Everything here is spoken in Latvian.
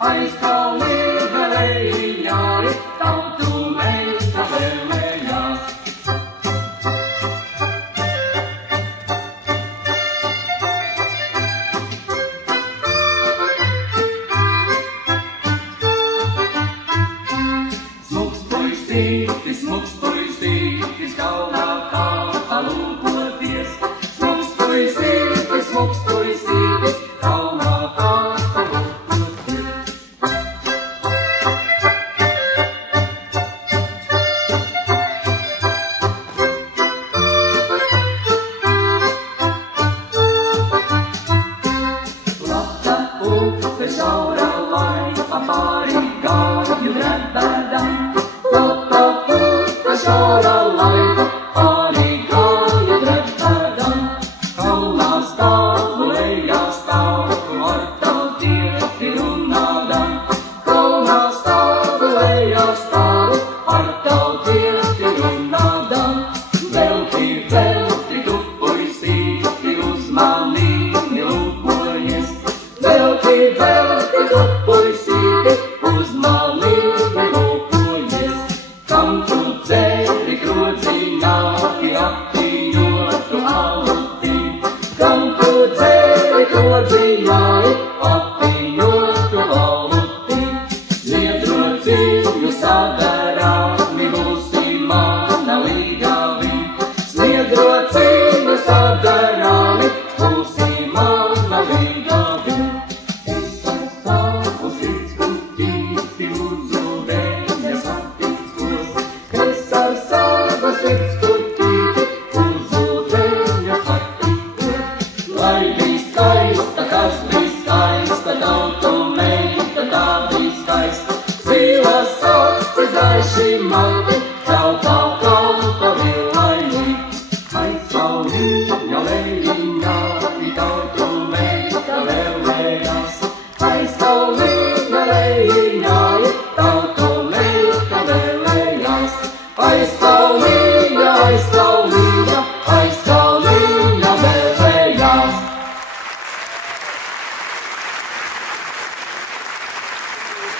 aizkalnī galējāri, tautu meita vēlējās. Smuks puisītis, galvā kāpa lūkoties. Smuks puisītis, galvā kāpa lūkoties. Plata upe, šaura laipa, pāri gāju redbēdam. Šaura laipa, pāri gāja redbēdam. Kalnā stāvu, lejā stāvu, ar tautieti runādam. Kalnā stāvu, lejā stāvu, ar tautieti runādam. Velti, tu puisīti, uz manīni lūkojies. Velti, tu puisīti, uz manīni lūkojies. Kam tu dzēri krodziņāki, apviņotu aluti? Kam tu dzēri krodziņāki, apviņotu aluti? Sniedrociņu sadarāmi, būsi mana līgavi. Sniedrociņu sadarāmi, būsi mana līgavi. Es ar savu sirdskutīti lūdzu vēļas attiskos. Es ar savu sirdskutīti lūdzu vēļas attiskos. Lai bija skaista, kas bija skaista, tautu meita tā bija skaista. Zilas acis, gaiši mati,